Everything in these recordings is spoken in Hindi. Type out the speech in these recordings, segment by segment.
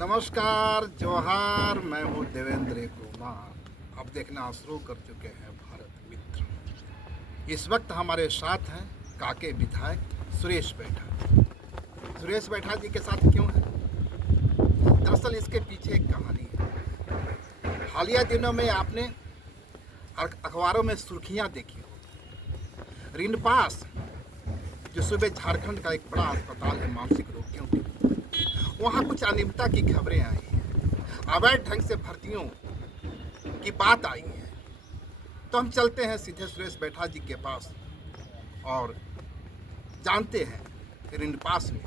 नमस्कार, जोहार। मैं हूँ देवेंद्र कुमार। अब देखना शुरू कर चुके हैं भारत मित्र। इस वक्त हमारे साथ हैं काके विधायक सुरेश बैठा। सुरेश बैठा जी के साथ क्यों है? दरअसल इसके पीछे एक कहानी है। हालिया दिनों में आपने अखबारों में सुर्खियाँ देखी हो। रिनपास, जो सूबे झारखंड का एक बड़ा अस्पताल है मानसिक रोगियों के, वहाँ कुछ अनियमितता की खबरें आई हैं। अवैध ढंग से भर्तियों की बात आई है। तो हम चलते हैं सीधे सुरेश बैठा जी के पास और जानते हैं कि रिनपास में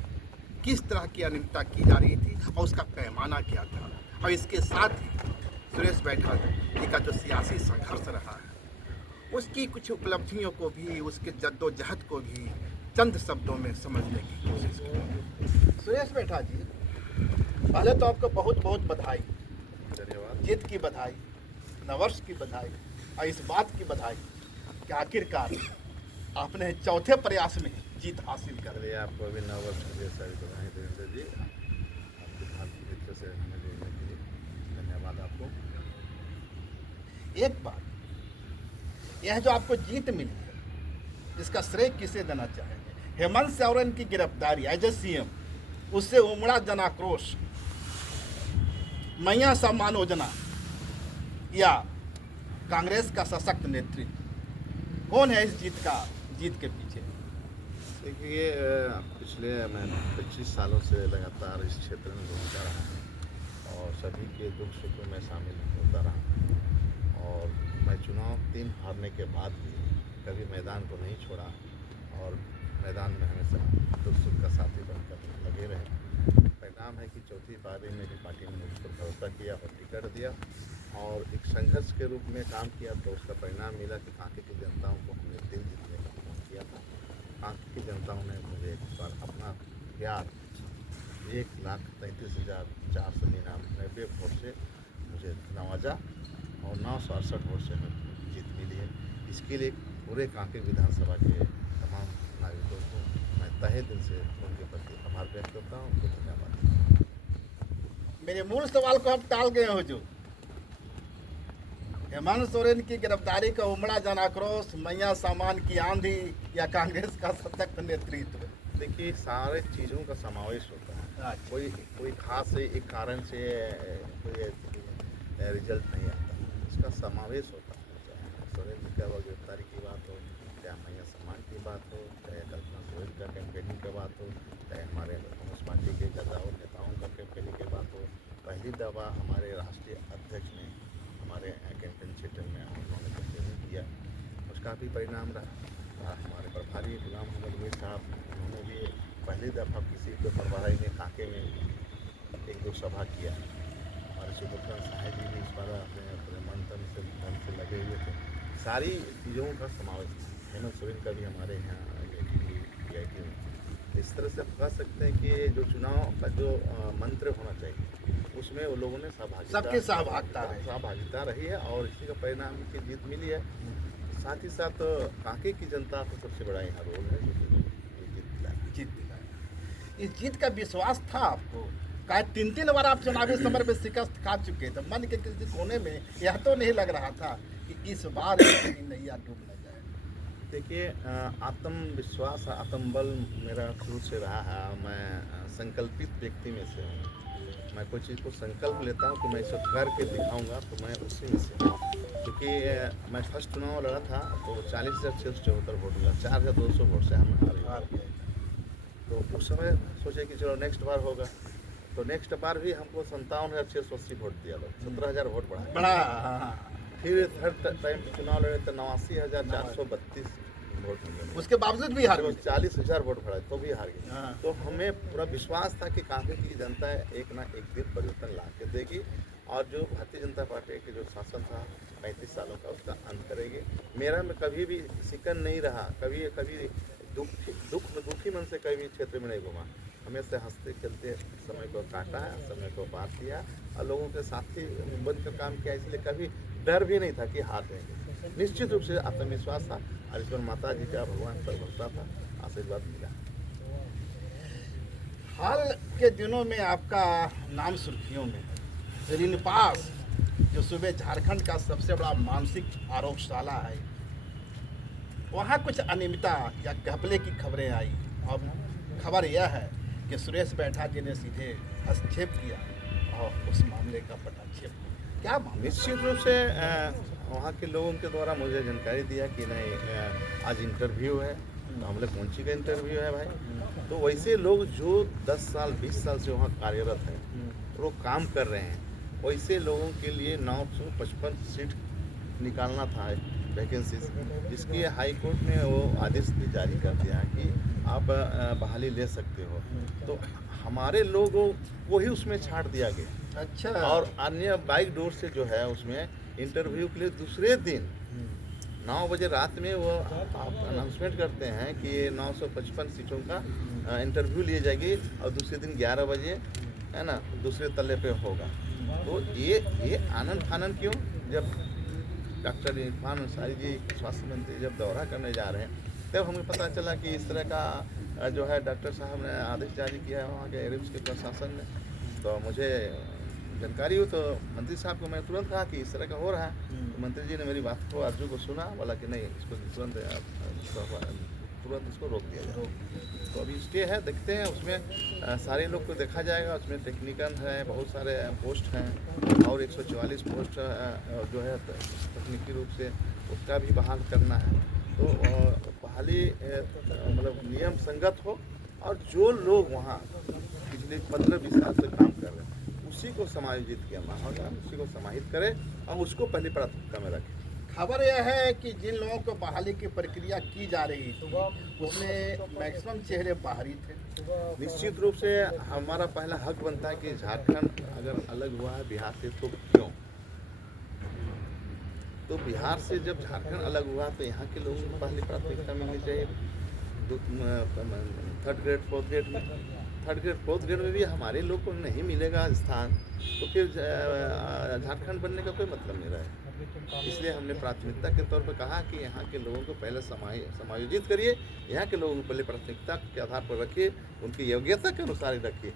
किस तरह की अनियमितता की जा रही थी और उसका पैमाना क्या था। और इसके साथ ही सुरेश बैठा जी का जो सियासी संघर्ष रहा है, उसकी कुछ उपलब्धियों को भी, उसके जद्दोजहद को भी चंद शब्दों में समझने की कोशिश करें। सुरेश बैठा जी, पहले तो आपको बहुत बहुत बधाई। धन्यवाद। जीत की बधाई, नववर्ष की बधाई और इस बात की बधाई कि आखिरकार आपने चौथे प्रयास में जीत हासिल कर ली। चलिए, आपको अभी नव वर्ष के लिए सारी बधाई देवेंद्र जी। आपके भारत मित्र से हमें जुड़ने के लिए धन्यवाद आपको। एक बात, यह जो आपको जीत मिली है, इसका श्रेय किसे देना चाहेंगे? हेमंत सोरेन की गिरफ्तारी एज ए सीएम, उससे उमड़ा जन आक्रोश, मैया सम्मान योजना या कांग्रेस का सशक्त नेतृत्व, कौन है इस जीत के पीछे? देखिए, पिछले मैं 25 सालों से लगातार इस क्षेत्र में घूमता रहा और सभी के दुख सुख में शामिल होता रहा। और मैं चुनाव 3 हारने के बाद भी कभी मैदान को नहीं छोड़ा और मैदान में हमेशा दुख सुख का साथी बनकर लगे रहे। परिणाम है कि चौथी पारी में भी पार्टी ने मुझ पर भरोसा किया और टिकट दिया और एक संघर्ष के रूप में काम किया। तो उसका परिणाम मिला कि कांके की जनताओं को हमने दिल जीतने का काम किया था। कांके की जनताओं ने मुझे एक बार अपना प्यार 1,33,499 वोट से मुझे नवाजा और 968 वोट से जीत मिली है। इसके लिए पूरे कांके विधानसभा के तमाम नागरिकों को मैं तहे दिल से उनके प्रति आभार व्यक्त करता हूँ। उनको धन्यवाद। मेरे मूल सवाल को आप टाल गए हो। जो हेमंत सोरेन की गिरफ्तारी का उमड़ा जन आक्रोश, मैया सामान की आंधी या कांग्रेस का सशक्त नेतृत्व? देखिए, सारे चीज़ों का समावेश होता है। अच्छा। कोई खास एक कारण से कोई रिजल्ट नहीं आता, इसका समावेश होता है। चाहे सोरेन जी का गिरफ्तारी की बात हो, चाहे मैया सम्मान की बात हो, चाहे कल्पना सोरेन का कैंपेनिंग की बात हो, चाहे हमारे कांग्रेस पार्टी के गद्दावर नेताओं का कैंपेनिंग की बात हो। पहली दफ़ा हमारे राष्ट्रीय अध्यक्ष ने हमारे कैंपेन क्षेत्र में उन्होंने कैंपेनिंग किया, उसका भी परिणाम रहा। हमारे प्रभारी गुलाम मोहम्मद मीर साहब, उन्होंने भी पहली दफ़ा किसी को प्रभारी में कांके में 1-2 सभा किया। हमारे सुबोधन साहेब जी भी इस बार अपने मंथन से धन से लगे हुए थे। सारी चीज़ों का समावेश। हेमंत सोरेन का भी हमारे यहाँ PIT में। इस तरह से हम कह सकते हैं कि जो चुनाव का जो मंत्र होना चाहिए, उसमें वो लोगों ने सबकी सहभागिता रही है और इसी का परिणाम की जीत मिली है। साथ ही साथ कांके की जनता को सबसे बड़ा यहाँ रोल है, जो जीत दिलाया। इस जीत का विश्वास था आपको? क्या 3 बार आप चुनावी समर में शिकस्त खा चुके थे? मन के किसी कोने में यह तो नहीं लग रहा था कि इस बार नैया डूब न जाए? देखिए, आत्मविश्वास, आत्मबल मेरा शुरू से रहा है। मैं संकल्पित व्यक्ति में से हूँ। मैं कोई चीज़ को संकल्प लेता हूँ कि मैं इसे करके दिखाऊंगा, तो मैं उसी में से हूँ। क्योंकि मैं फर्स्ट चुनाव लड़ा था तो 40,674 वोट मिला, 4,200 वोट से हम हार गए। तो उस समय सोचे कि चलो नेक्स्ट बार होगा, तो नेक्स्ट बार भी हमको 57,680 वोट दिया लोग, 17,000 वोट बढ़ा। फिर थर्ड टाइम चुनाव लड़े तो 89,432 वोट मिले, उसके बावजूद भी हार गए। 40,000 वोट बढ़ा तो भी हार गए। तो हमें पूरा विश्वास था कि कांग्रेस की जनता एक ना एक दिन परिवर्तन ला के देगी और जो भारतीय जनता पार्टी के जो शासन था 35 सालों का, उसका अंत करेगी। मेरा में कभी भी शिकन नहीं रहा, कभी दुखी मन से कभी क्षेत्र में नहीं घूमा। हमेशा हंसते खेलते समय को काटा, समय को पार किया और लोगों के साथी बनकर काम किया। इसलिए कभी डर भी नहीं था कि हार देंगे। निश्चित रूप से आत्मविश्वास था और ईश्वर माता जी का, भगवान पर भरोसा था, आशीर्वाद मिला। हाल के दिनों में आपका नाम सुर्खियों में है। रिनपास जो सूबे झारखंड का सबसे बड़ा मानसिक आरोपशाला है, वहाँ कुछ अनियमितता या घपले की खबरें आई। अब खबर यह है कि सुरेश बैठा जी ने सीधे हस्तक्षेप किया और उस मामले का पटाक्षेप किया। क्या मामला? निश्चित रूप से वहाँ के लोगों के द्वारा मुझे जानकारी दिया कि नहीं आज इंटरव्यू है। तो हम लोग कौन सी का इंटरव्यू है भाई? तो वैसे लोग जो 10 साल 20 साल से वहाँ कार्यरत हैं, वो काम कर रहे हैं, वैसे लोगों के लिए 955 सीट निकालना था वैकेंसी, जिसकी हाई कोर्ट ने वो आदेश भी जारी कर दिया है कि आप बहाली ले सकते हो। तो हमारे लोगों को ही उसमें छाट दिया गया। अच्छा। और अन्य बाइक डोर से जो है उसमें इंटरव्यू के लिए दूसरे दिन 9 बजे रात में वो अनाउंसमेंट करते हैं कि 955 सीटों का इंटरव्यू लिए जाएगी और दूसरे दिन 11 बजे है ना दूसरे तल्ले पे होगा। तो ये आनंद फानन क्यों? जब डॉक्टर इरफान अंसारी जी स्वास्थ्य मंत्री जब दौरा करने जा रहे हैं, तब हमें पता चला कि इस तरह का जो है डॉक्टर साहब ने आदेश जारी किया है वहाँ के एरिम्स के प्रशासन ने। तो मुझे जानकारी हो तो मंत्री साहब को मैं तुरंत कहा कि इस तरह का हो रहा है। तो मंत्री जी ने मेरी बात को अर्जू को सुना, बोला कि नहीं, इसको तुरंत इसको रोक दिया जाए। तो अभी स्टे है, देखते हैं उसमें सारे लोग को देखा जाएगा। उसमें टेक्निकल है, बहुत सारे पोस्ट हैं और 144 पोस्ट जो है तकनीकी रूप से उसका भी बहाल करना है। तो बहाली मतलब नियम संगत हो और जो लोग वहाँ पिछले 15-20 साल से काम कर रहे हैं उसी को समायोजित किया माहौल, उसी को समाहित करें और उसको पहली प्राथमिकता में रखें। खबर यह है कि जिन लोगों को बहाली की प्रक्रिया की जा रही थी उसमें मैक्सिमम चेहरे बाहरी थे। निश्चित रूप से हमारा पहला हक बनता है कि झारखंड अगर अलग हुआ है बिहार से तो क्यों? तो बिहार से जब झारखंड अलग हुआ तो यहाँ के लोगों को पहली प्राथमिकता मिलनी चाहिए। 3rd ग्रेड 4th ग्रेड में, 3rd ग्रेड 4th ग्रेड में भी हमारे लोग को नहीं मिलेगा स्थान, तो फिर झारखंड बनने का कोई मतलब नहीं रहेगा। इसलिए हमने प्राथमिकता के तौर पर कहा कि यहाँ के लोगों को पहले समायोजित करिए, यहाँ के लोगों को पहले प्राथमिकता के आधार पर रखिए, उनकी योग्यता के अनुसार ही रखिए।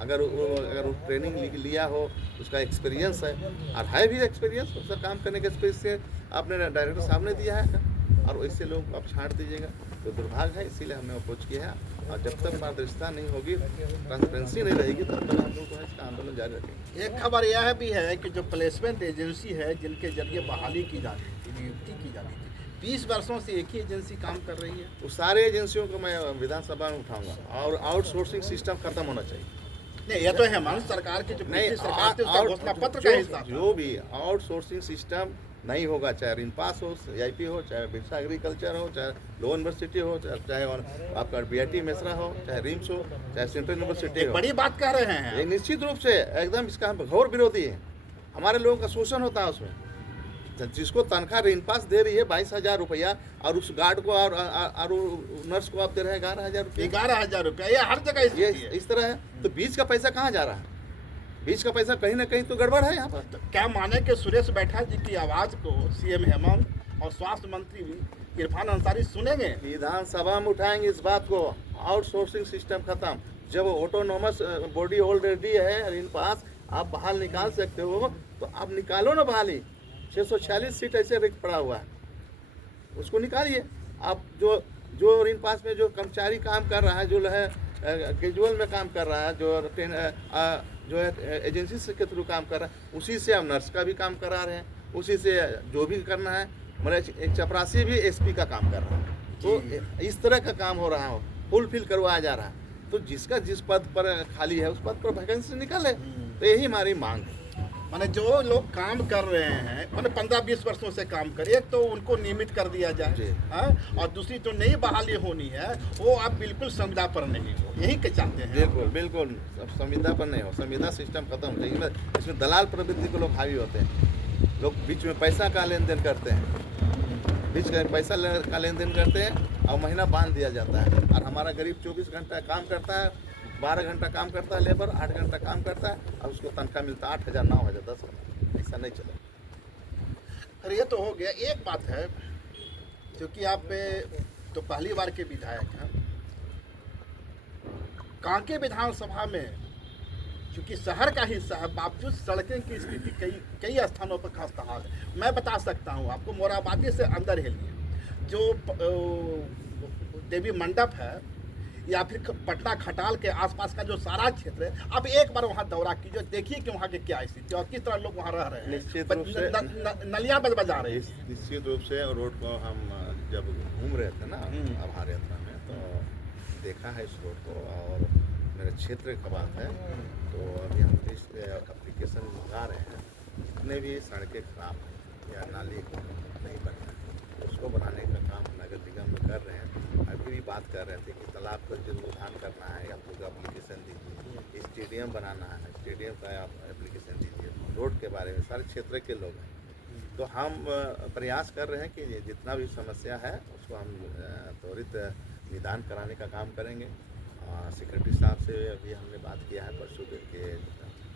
अगर वो ट्रेनिंग लिया हो, उसका एक्सपीरियंस है और भी एक्सपीरियंस, उसका काम करने का एक्सपीरियंस आपने डायरेक्टर साहब ने दिया है और वैसे लोगों को आप छांट दीजिएगा तो दुर्भाग्य है। इसीलिए हमने अप्रोच किया है और जब तक पारदर्शिता नहीं होगी, ट्रांसपेरेंसी नहीं रहेगी, तब तक हम लोग जो है इसका आंदोलन जारी रखेंगे। एक खबर यह भी है कि जो प्लेसमेंट एजेंसी है जिनके जरिए बहाली की जाती थी, नियुक्ति की जाती थी, 20 वर्षों से एक ही एजेंसी काम कर रही है। उस सारे एजेंसियों को मैं विधानसभा में उठाऊंगा और आउटसोर्सिंग सिस्टम खत्म होना चाहिए। नहीं, ये तो हेमंत सरकार की जो पिछली सरकार थी उसका घोषणा पत्र का हिस्सा था। जो भी आउटसोर्सिंग सिस्टम नहीं होगा, चाहे रिनपास हो, CIP हो, चाहे बिरसा एग्रीकल्चर हो, चाहे लो यूनिवर्सिटी हो, चाहे आपका BIT मेसरा हो, चाहे रिम्स हो, चाहे सेंट्रल यूनिवर्सिटी हो, बड़ी बात कह रहे हैं। ये निश्चित रूप से एकदम इसका हम घोर विरोधी है। हमारे लोगों का शोषण होता है उसमें। जिसको तनख्वाह रिनपास दे रही है 22,000 रुपया और उस गार्ड को और नर्स को आप दे रहे हैं 11,000 रुपया। 11,000 रुपया, ये हर जगह ये इस तरह है। तो बीच का पैसा कहाँ जा रहा है? बीच का पैसा कहीं ना कहीं तो गड़बड़ है यहाँ पर। तो क्या माने कि सुरेश बैठा जी की आवाज़ को CM हेमंत और स्वास्थ्य मंत्री इरफान अंसारी सुनेंगे? विधानसभा में उठाएंगे इस बात को। आउटसोर्सिंग सिस्टम खत्म। जब ऑटोनोमस बॉडी ऑलरेडी है रिनपास, आप बहाल निकाल सकते हो तो आप निकालो ना बहाली। 646 सीट ऐसे रिक्त पड़ा हुआ है, उसको निकालिए। आप जो रिनपास में जो कर्मचारी काम कर रहा है, जो है कैजुअल में काम कर रहा है, जो है एजेंसी के थ्रू काम कर रहा है, उसी से आप नर्स का भी काम करा रहे हैं, उसी से जो भी करना है। मतलब एक चपरासी भी SP का काम कर रहा है। तो इस तरह का काम हो रहा है, फुलफिल करवाया जा रहा है। तो जिसका जिस पद पर खाली है उस पद पर वैकेंसी निकाले। तो यही हमारी मांग है। माने जो लोग काम कर रहे हैं, माने 15-20 वर्षों से काम करे, तो उनको नियमित कर दिया जाए। और दूसरी जो नई बहाली होनी है वो आप बिल्कुल संविदा पर नहीं हो, यही के चाहते हैं। बिल्कुल बिल्कुल संविदा पर नहीं हो, संविदा सिस्टम खत्म हो जाएगी। इसमें दलाल प्रवृत्ति के लोग हावी होते हैं। लोग बीच में पैसा का लेन देन करते हैं, बीच में पैसा का लेन देन करते हैं और महीना बांध दिया जाता है। और हमारा गरीब 24 घंटा काम करता है, 12 घंटा काम करता है लेबर, 8 घंटा काम करता है और उसको तनख्वाह मिलता है 8,000, 9,000, 10,000। ऐसा नहीं चलेगा। अरे ये तो हो गया। एक बात है, क्योंकि आप तो पहली बार के विधायक हैं, कांके विधानसभा में चूंकि शहर का हिस्सा है, बावजूद सड़कें की स्थिति कई स्थानों पर खस्ता हाल है। मैं बता सकता हूँ आपको, मोराबादी से अंदर हिलिए जो देवी मंडप है या फिर पटना खटाल के आसपास का जो सारा क्षेत्र है, आप एक बार वहाँ दौरा कीजिए, देखिए कि वहाँ की क्या स्थिति और किस तरह लोग वहाँ रह रहे हैं। निश्चित रूप से नलियाँ बजा रहे हैं। निश्चित रूप से रोड को हम जब घूम रहे थे ना आभार यात्रा में, तो देखा है इस रोड को, और मेरे क्षेत्र का बात है तो अभी हम इस एप्लीकेशन लगा रहे हैं। जितने भी सड़कें खराब हैं या नाली नहीं बन रहे हैं, उसको बनाने का काम नगर निगम में कर रहे हैं। अभी भी बात कर रहे थे कि तालाब का जीर्णोद्धार करना है, आप लोग एप्लीकेशन दीजिए। स्टेडियम बनाना है, स्टेडियम का आप एप्लीकेशन दीजिए। रोड के बारे में सारे क्षेत्र के लोग हैं, तो हम प्रयास कर रहे हैं कि जितना भी समस्या है उसको हम त्वरित निदान कराने का काम करेंगे। सेक्रेटरी साहब से अभी हमने बात किया है, परसों के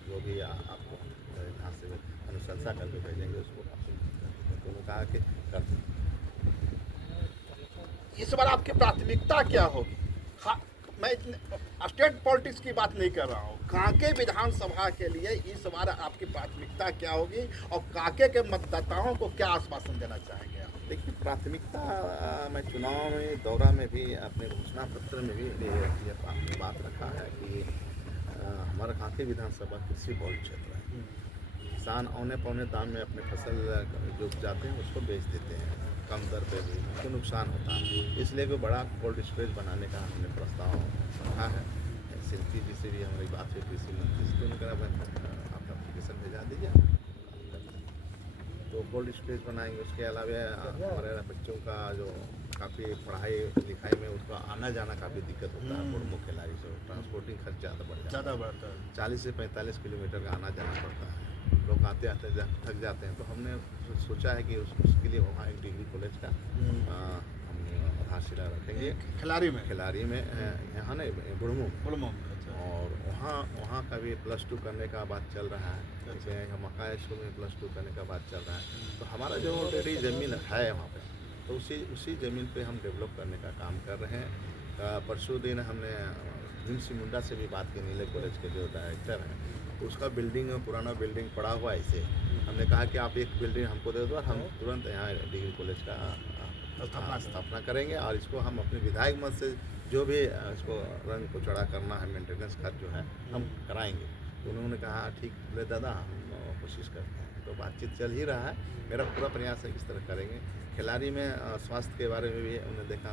जो भी आपको यहाँ से अनुशंसा करके भेजेंगे उसको तो उन्होंने कहा कि कर दें। इस बार आपकी प्राथमिकता क्या होगी? मैं स्टेट पॉलिटिक्स की बात नहीं कर रहा हूँ, कांके विधानसभा के लिए इस बार आपकी प्राथमिकता क्या होगी और कांके के मतदाताओं को क्या आश्वासन देना चाहेंगे आप? देखिए, प्राथमिकता मैं चुनाव में दौरा में भी अपने घोषणा पत्र में भी ये बात रखा है कि हमारा कांके विधानसभा कृषि बहुल क्षेत्र है। किसान औने पौने दाम में अपने फसल जो उपजाते हैं उसको बेच देते हैं कम दर पे भी, तो नुकसान होता है। इसलिए कोई बड़ा कोल्ड स्टोरेज बनाने का हमने प्रस्ताव रखा है। शिल्पी जी से भी हमारी बात हुई, कृषि मंत्री से, तो उन्होंने कहा आप एप्लीकेशन भेजा दीजिए तो कोल्ड स्टोरेज बनाएंगे। उसके अलावा हमारे बच्चों का जो काफ़ी पढ़ाई लिखाई में उसका आना जाना काफ़ी दिक्कत होता है, मुख्य खिलाड़ी से ट्रांसपोर्टिंग खर्च ज़्यादा बढ़ता है। 40 से 45 किलोमीटर का आना जाना पड़ता है, लोग आते आते थक जाते हैं। तो हमने सोचा है कि उसके लिए वहाँ एक डिग्री कॉलेज का हम आधारशिला रखेंगे खिलाड़ी में यहाँ नहीं बुढ़मू और वहाँ का भी +2 करने का बात चल रहा है। जैसे मक्का स्कूल में +2 करने का बात चल रहा है। तो हमारा जो ऑलरेडी ज़मीन है वहाँ पे, तो उसी ज़मीन पे हम डेवलप करने का काम कर रहे हैं। परसों दिन हमने भीम सिंह मुंडा से भी बात की, नीले कॉलेज के जो डायरेक्टर हैं, तो उसका बिल्डिंग पुराना बिल्डिंग पड़ा हुआ है। इसे हमने कहा कि आप एक बिल्डिंग हमको दे दो, हम तुरंत यहाँ डिग्री कॉलेज का स्थापना करेंगे और इसको हम अपने विधायक मत से जो भी इसको रंग को चढ़ा करना है, मेंटेनेंस खर्च जो है हम कराएंगे। तो उन्होंने कहा ठीक बोले दादा, हम कोशिश करते हैं। तो बातचीत चल ही रहा है, मेरा पूरा प्रयास है किस तरह करेंगे। खिलाड़ी में स्वास्थ्य के बारे में भी उन्होंने देखा,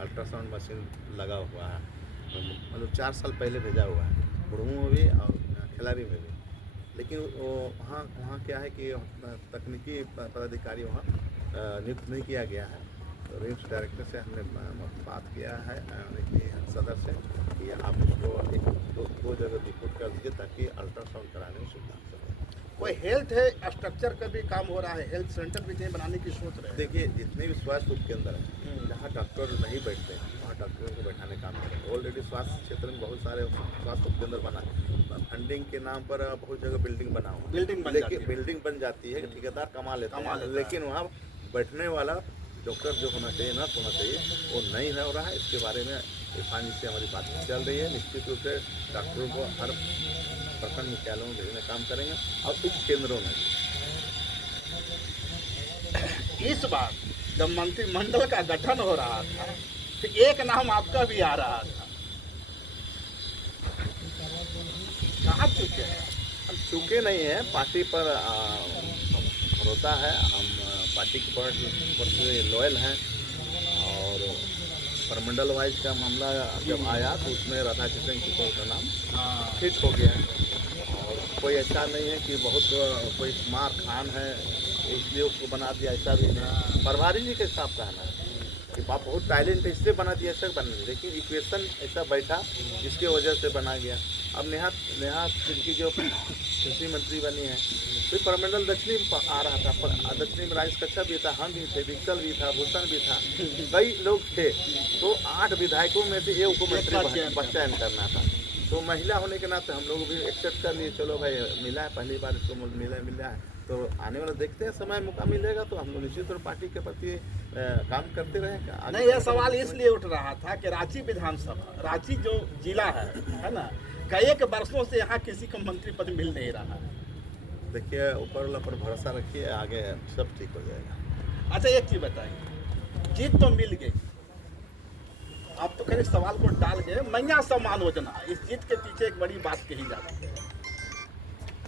अल्ट्रासाउंड मशीन लगा हुआ है, मतलब 4 साल पहले भेजा हुआ है, बुढ़मू में भी और खिलाड़ी में भी। लेकिन वहाँ क्या है कि तकनीकी पदाधिकारी वहाँ नियुक्त नहीं किया गया है। तो रिम्स डायरेक्टर से हमने बात किया है सदर से कि आप उसको दो जगह रिपोर्ट कर दीजिए ताकि अल्ट्रासाउंड कराने में सुविधा हो। कोई हेल्थ है स्ट्रक्चर का भी काम हो रहा है, हेल्थ सेंटर भी कहीं बनाने की सोच रहे हैं? देखिए, जितने भी स्वास्थ्य उपकेंद्र हैं जहाँ डॉक्टर नहीं बैठते हैं वहाँ डॉक्टरों को बैठाने काम करें। ऑलरेडी स्वास्थ्य क्षेत्र में बहुत सारे स्वास्थ्य उपकेंद्र बना है, फंडिंग के नाम पर बहुत जगह बिल्डिंग बना हुआ, बिल्डिंग बन जाती है, ठेकेदार कमा लेता है, लेकिन वहाँ बैठने वाला डॉक्टर जो होना चाहिए, नर्स होना चाहिए, वो नहीं हो रहा है। इसके बारे में इरफान जी से हमारी बातचीत चल रही है। निश्चित रूप से डॉक्टरों को हर प्रखंड मुख्यालयों में भेजने काम करेंगे और उप केंद्रों में। इस बार जब मंत्रिमंडल का गठन हो रहा था तो एक नाम आपका भी आ रहा था, कहाँ चुके हैं? हम चूके नहीं हैं, पार्टी पर भरोसा है, हम पार्टी के पर लॉयल हैं। और परमंडल वाइज का मामला जब आया तो उसमें राधा किशन किशोर का नाम फिट हो गया है। और कोई ऐसा नहीं है कि बहुत कोई मार खान है इसलिए उसको बना दिया, ऐसा भी नहीं। प्रभारी जी के साथ कहना है कि बाप बहुत टैलेंट है इसलिए बना दिया, ऐसा बना दिया, लेकिन इक्वेशन ऐसा बैठा जिसके वजह से बना गया। अब नेहा जिनकी जो कृषि मंत्री बनी है, तो परमंडल दक्षिणी आ रहा था, पर दक्षिणी में राजेश कच्छप भी था, हम भी थे, विक्सल भी था, भूषण भी था, कई लोग थे। तो 8 विधायकों में से एक उपमंत्री चयन करना था। तो महिला होने के नाते हम लोग भी एक्सेप्ट कर लिए, चलो भाई मिला है, पहली बार इसको मिला है, तो आने वाला देखते हैं, समय मौका मिलेगा तो हम लोग निश्चित तौर पार्टी के प्रति काम करते रहेंगे आगे। नहीं, यह सवाल इसलिए उठ रहा था कि रांची विधानसभा, रांची जो जिला है ना, कई एक वर्षों से यहाँ किसी को मंत्री पद मिल नहीं रहा है। देखिए, ऊपर वाला पर भरोसा रखिए, आगे सब ठीक हो जाएगा। अच्छा, एक चीज बताइए, जीत तो मिल गई, आप तो खैर सवाल को टाल गए, मैया सम्मान योजना, इस जीत के पीछे एक बड़ी बात कही जाती है,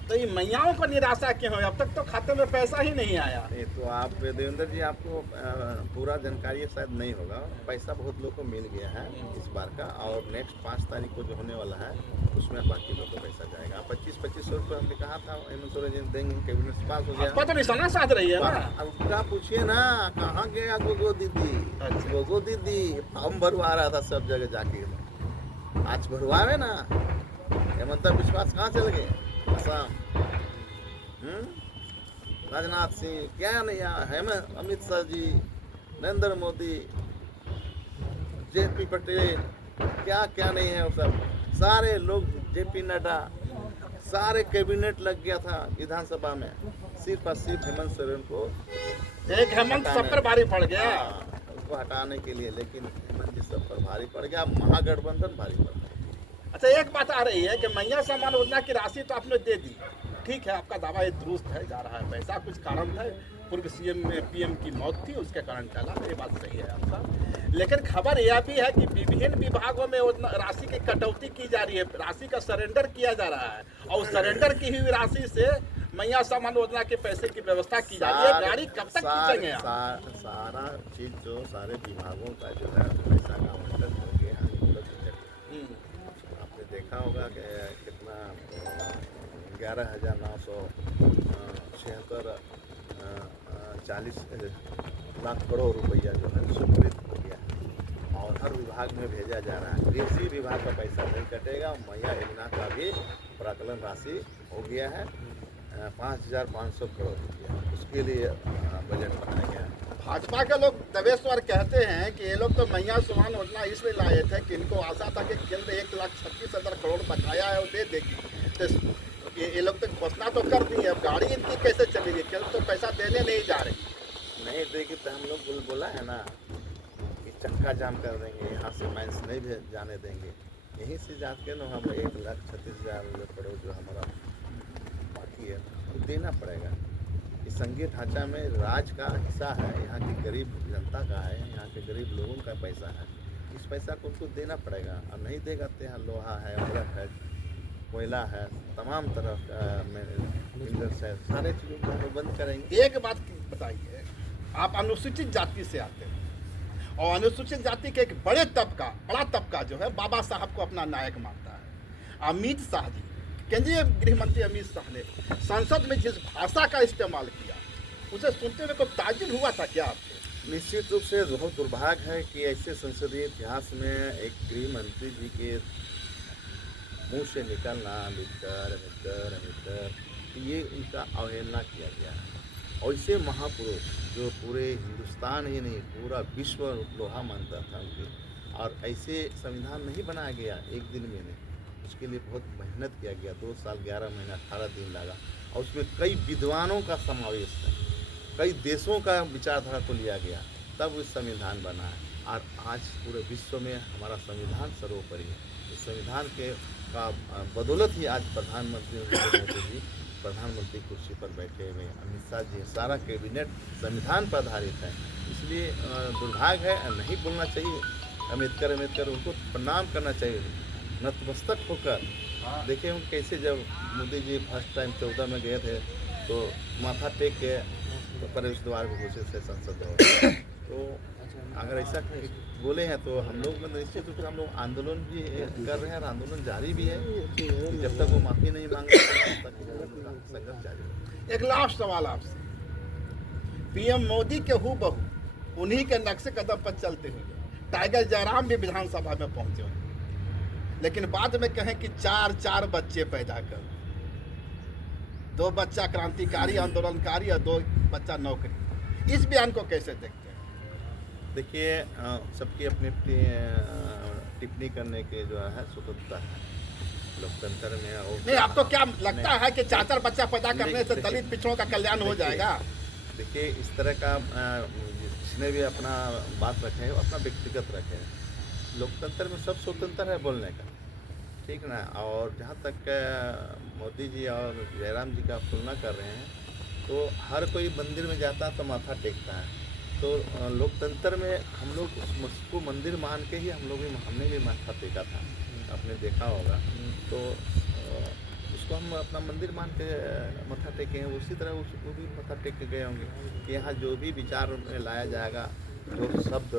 तो ये मैयाओं को निराशा क्यों है? अब तक तो खाते में पैसा ही नहीं आया। ये तो आप देवेंद्र जी, आपको पूरा जानकारी शायद नहीं होगा। पैसा बहुत लोग को मिल गया है इस बार का, और नेक्स्ट 5 तारीख को जो होने वाला है उसमें बाकी लोग को पैसा जाएगा। 25-25 सौ रुपये हमने कहा था हेमंत सोरेन देंगे, कैबिनेट से पास हो गया। आपका तो निशाना साध रही है ना। अब क्या पूछिए ना, कहाँ गया गोगो दीदी? अच्छा। गोगो दीदी फॉर्म भरवा रहा था सब जगह जाके, आज भरवावे ना। हेमंत विश्वास कहाँ चल गए? असम। राजनाथ सिंह क्या नहीं आया, अमित शाह जी, नरेंद्र मोदी, जेपी पटेल, क्या क्या नहीं है वो सब सारे लोग, जेपी नड्डा, सारे कैबिनेट लग गया था विधानसभा में, सिर्फ और सिर्फ हेमंत सोरेन को एक हेमंत सब पर भारी पड़ गया। उसको हटाने के लिए, लेकिन हेमंत जी सब पर भारी पड़ गया, महागठबंधन भारी पड़ गया। अच्छा, एक बात आ रही है कि मैया सम्मान योजना की राशि तो आपने दे दी, ठीक है, आपका दावा ये दुरुस्त है, जा रहा है पैसा, कुछ कारण था, पूर्व सीएम में पीएम की मौत थी, उसके कारण चला, ये बात सही है आपका। लेकिन खबर यह भी है कि विभिन्न विभागों में राशि की कटौती की जा रही है, राशि का सरेंडर किया जा रहा है, और सरेंडर की हुई राशि से मैया सम्मान योजना के पैसे की व्यवस्था की जा रही है। गाड़ी कब तक खींचेंगे आप? सारा चीज जो सारे विभागों का जो है पैसा का आवंटन हो गया, आपने देखा होगा कि कितना 11,976 40 लाख करोड़ रुपया जो है स्वीकृत हो गया है, और हर विभाग में भेजा जा रहा है। कृषि विभाग का पैसा नहीं कटेगा। मैया योजना का भी प्राकलन राशि हो गया है 5,500 करोड़ रुपया, उसके लिए बजट बनाया गया है। भाजपा के लोग दबेश्वर कहते हैं कि ये लोग तो मैया सम्मान योजना इसलिए लाए थे कि इनको आशा था कि केंद्र 1,36,000 करोड़ बकाया है वो दे देगी, तो ये लोग तो घोषणा तो कर दी है, अब गाड़ी इनकी कैसे चलेगी? केंद्र तो पैसा देने नहीं जा रही। नहीं देगी तो हम लोग बोला है ना कि चक्का जाम कर देंगे, यहाँ से माइंस नहीं भी जाने देंगे, यहीं से जाके ना हम 1,36,000 करोड़ जो हमारा बाकी है वो देना पड़ेगा। इस संघीय ढांचा में राज्य का हिस्सा है, यहाँ की गरीब जनता का है, यहाँ के गरीब लोगों का पैसा है, इस पैसा को उनको देना पड़ेगा। और नहीं देगा तो यहाँ लोहा है, अमरक है, कोयला है, तमाम तरह का मिनरल्स है, सारे चीज़ों को हम बंद करेंगे। एक बात बताइए, आप अनुसूचित जाति से आते हैं, और अनुसूचित जाति के एक बड़ा तबका जो है बाबा साहब को अपना नायक मानता है। अमित शाह जी, केंद्रीय गृह मंत्री अमित शाह ने संसद में जिस भाषा का इस्तेमाल किया, उसे सुनते हुए कोई ताज्जुब हुआ था क्या आपको? निश्चित रूप से बहुत दुर्भाग्य है कि ऐसे संसदीय इतिहास में एक गृह मंत्री जी के मुंह से निकलना अमितर, ये उनका अवहेलना किया गया है। ऐसे महापुरुष जो पूरे हिंदुस्तान ही नहीं पूरा विश्व लोहा मानता था उनके, और ऐसे संविधान नहीं बनाया गया एक दिन में नहीं, उसके लिए बहुत मेहनत किया गया, 2 साल 11 महीना 18 दिन लगा, और उसमें कई विद्वानों का समावेश है, कई देशों का विचारधारा को लिया गया, तब उस संविधान बना है। और आज पूरे विश्व में हमारा संविधान सर्वोपरि है। इस संविधान के का बदौलत ही आज प्रधानमंत्री नरेंद्र मोदी जी प्रधानमंत्री कुर्सी पर बैठे हुए, अमित शाह जी, सारा कैबिनेट संविधान पर आधारित है। इसलिए दुर्भाग्य है, नहीं बोलना चाहिए अम्बेडकर, उनको प्रणाम करना चाहिए नतमस्तक होकर। देखे हम कैसे जब मोदी जी फर्स्ट टाइम 14 में गए थे तो माथा टेक के तो प्रवेश द्वार को घुसे थे संसद में। तो अगर ऐसा बोले हैं तो हम लोग निश्चित रूप से हम लोग आंदोलन भी कर रहे हैं, और आंदोलन जारी भी है कि जब तक वो माफ़ी नहीं मांगे तब तक संघर्ष जारी है। एक लास्ट सवाल आपसे, पीएम मोदी के हूबहू उन्हीं के नक्शे कदम पर चलते हुए टाइगर जयराम भी विधानसभा में पहुंचे हुए, लेकिन बाद में कहें कि 4 बच्चे पैदा कर, 2 बच्चा क्रांतिकारी आंदोलनकारी और 2 बच्चा नौकरी, इस बयान को कैसे देखते हैं? देखिए, सबकी अपनी अपनी टिप्पणी करने के जो है स्वतंत्रता है। लोकतंत्र में और नहीं, आपको क्या लगता है कि 4 बच्चा पैदा करने से नहीं, दलित पिछड़ों का कल्याण हो जाएगा? देखिए इस तरह का जिसने भी अपना बात रखे है वो अपना व्यक्तिगत रखे है। लोकतंत्र में सब स्वतंत्र है बोलने का, ठीक ना। और जहाँ तक मोदी जी और जयराम जी का आप तुलना कर रहे हैं, तो हर कोई मंदिर में जाता है तो माथा टेकता है। तो लोकतंत्र में हम लोग उसको मंदिर मान के ही हमने भी माथा टेका था, आपने देखा होगा। तो उसको हम अपना मंदिर मान के माथा टेके हैं, उसी तरह उसको भी माथा टेक के गए होंगे कि यहाँ जो भी विचार में लाया जाएगा, जो शब्द,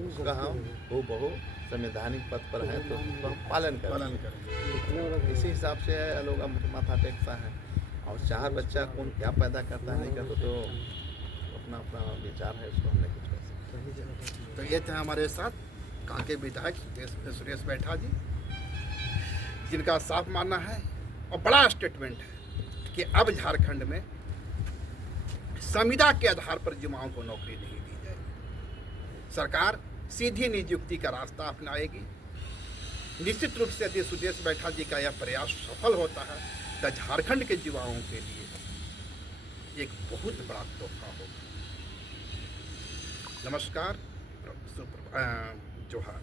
उसका हम बहु संवैधानिक पद पर है तो उसको हम पालन करें। इसी हिसाब से लोग अब माथा टेकता है। और 4 बच्चा कौन क्या पैदा करता है नहीं करता, तो अपना अपना विचार है, उसको हम नहीं कुछ कर सकते। तो ये थे हमारे साथ कांके विधायक सुरेश बैठा जी, जिनका साफ मानना है और बड़ा स्टेटमेंट है कि अब झारखंड में संविदा के आधार पर युवाओं को नौकरी नहीं दी जाएगी। सरकार सीधी नियुक्ति का रास्ता अपनाएगी। निश्चित रूप से यदि सुरेश बैठा जी का यह प्रयास सफल होता है तो झारखंड के युवाओं के लिए एक बहुत बड़ा तोहफा होगा। नमस्कार, जोहार।